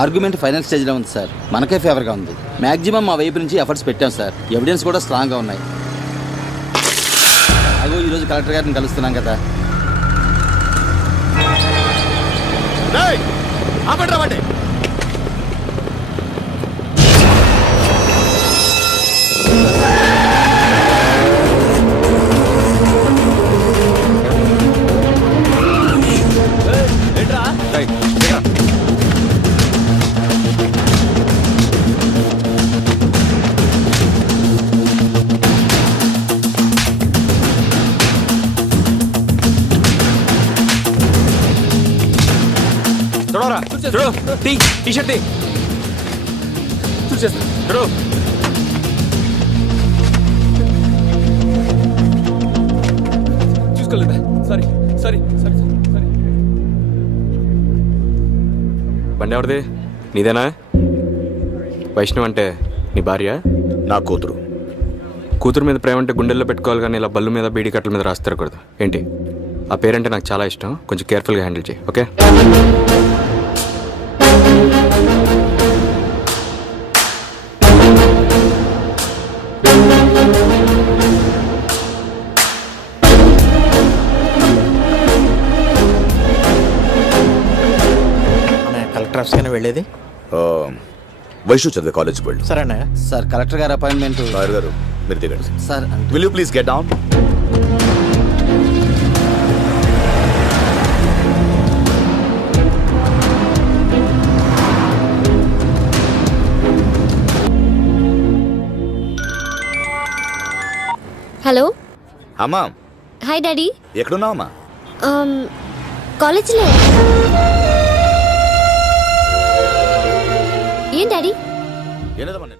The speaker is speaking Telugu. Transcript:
ఆర్గ్యుమెంట్ ఫైనల్ స్టేజ్లో ఉంది సార్. మనకే ఫేవర్గా ఉంది. మ్యాక్సిమం మా వైపు నుంచి ఎఫర్ట్స్ పెట్టాం సార్. ఎవిడెన్స్ కూడా స్ట్రాంగ్గా ఉన్నాయి. అగో ఈరోజు కలెక్టర్ గారిని కలుస్తున్నాం కదా. టీ-షర్ట్ చూసేస్తా. చూసుకోలేదా? సారీ. బండి ఎవరిది? నీదేనా? వైష్ణవ్ అంటే నీ భార్య? నా కూతురు. కూతురు మీద ప్రేమ అంటే గుండెల్లో పెట్టుకోవాలి, కానీ ఇలా బల్లు మీద బీడీ కట్టల మీద రాస్తారకూడదు. ఏంటి? ఆ పేరంటే నాకు చాలా ఇష్టం. కొంచెం కేర్ఫుల్గా హ్యాండిల్ చేయి, ఓకే? కలెక్టర్ ఆఫీస్కి వెళ్ళేది? వైషు చదివే కాలేజ్కి వెళ్ళు. సరేనా సార్? కలెక్టర్ గారు అపాయింట్మెంట్. లాయర్ గారు మీరు దిగండి sir. Will you please get down? Hello అమ్మా. Hi daddy. ఎక్కడున్నావు అమ్మా? కాలేజీలో. ఏం డాడీ?